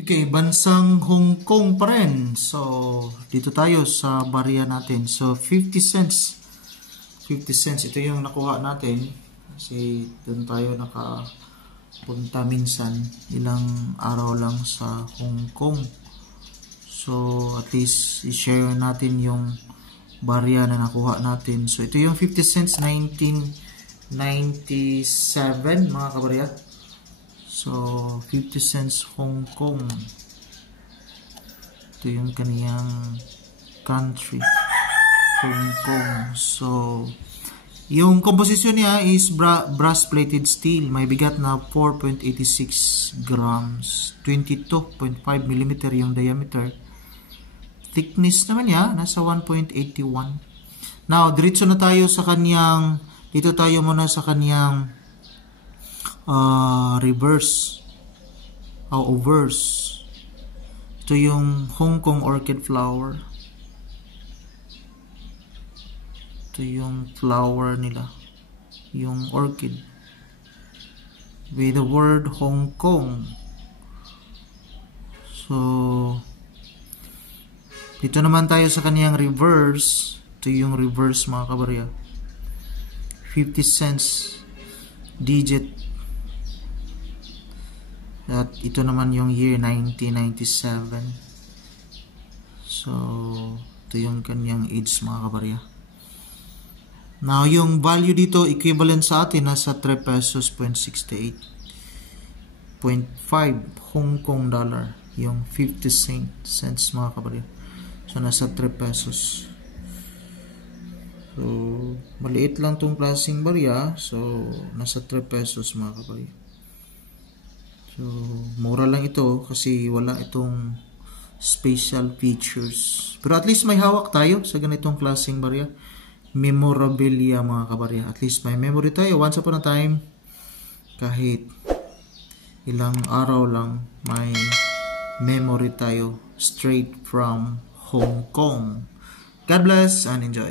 Okay, bansang Hong Kong pa rin. So, dito tayo sa barya natin. So, 50 cents. 50 cents. Ito yung nakuha natin. Kasi doon tayo nakapunta minsan. Ilang araw lang sa Hong Kong. So, at least i-share natin yung barya na nakuha natin. So, ito yung 50 cents 1997 mga kabarya. So, 50 cents Hong Kong. Ito yung kaniyang country. Hong Kong. So, yung composition niya is brass-plated steel. May bigat na 4.86 grams. 22.5 mm yung diameter. Thickness naman niya, nasa 1.81. Now, diretso na tayo sa kaniyang, dito tayo muna sa kaniyang reverse o verse. Ito yung Hong Kong orchid flower. Ito yung flower nila, yung orchid with the word Hong Kong. So dito naman tayo sa kaniyang reverse. Ito yung reverse mga kabarya, 50 cents digit. At ito naman yung year 1997. So, ito yung kanyang age mga kabarya. Now, yung value dito, equivalent sa atin, nasa 3 pesos 0.68.5 Hong Kong dollar. Yung 50 cents mga kabarya. So, nasa 3 pesos. So, maliit lang tong klaseng barya. So, nasa 3 pesos mga kabarya. So, mura lang ito kasi wala itong special features. Pero at least may hawak tayo sa ganitong klaseng barya. Memorabilia mga kabarya. At least may memory tayo. Once upon a time, kahit ilang araw lang, may memory tayo straight from Hong Kong. God bless and enjoy.